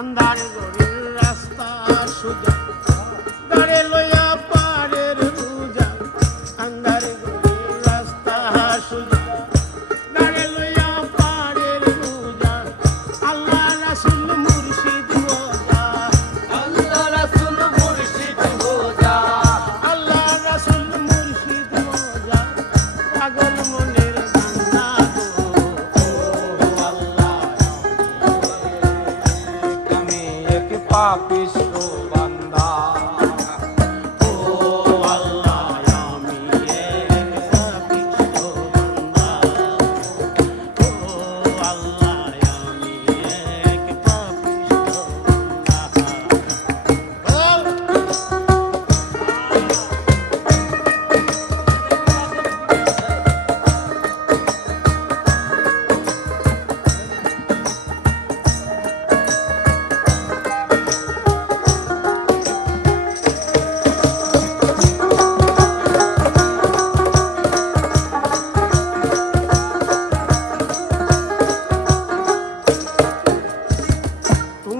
দোকানদার গরিব রাস্তা সোজা দাঁড়ে লইয়া পারের বুঝা আন্দার গরিব রাস্তা সোজা lápis.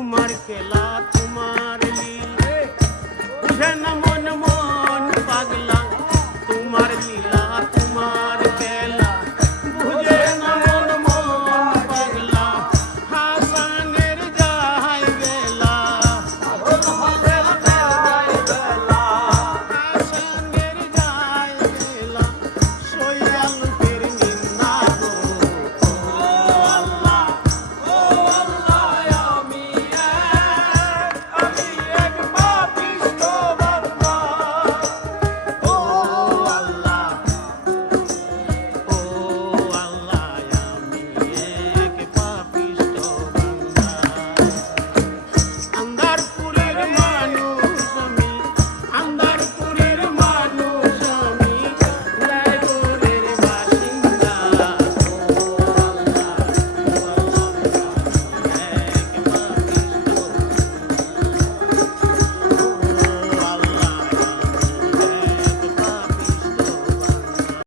তোমার কেলা তোমার লীল। বুঝে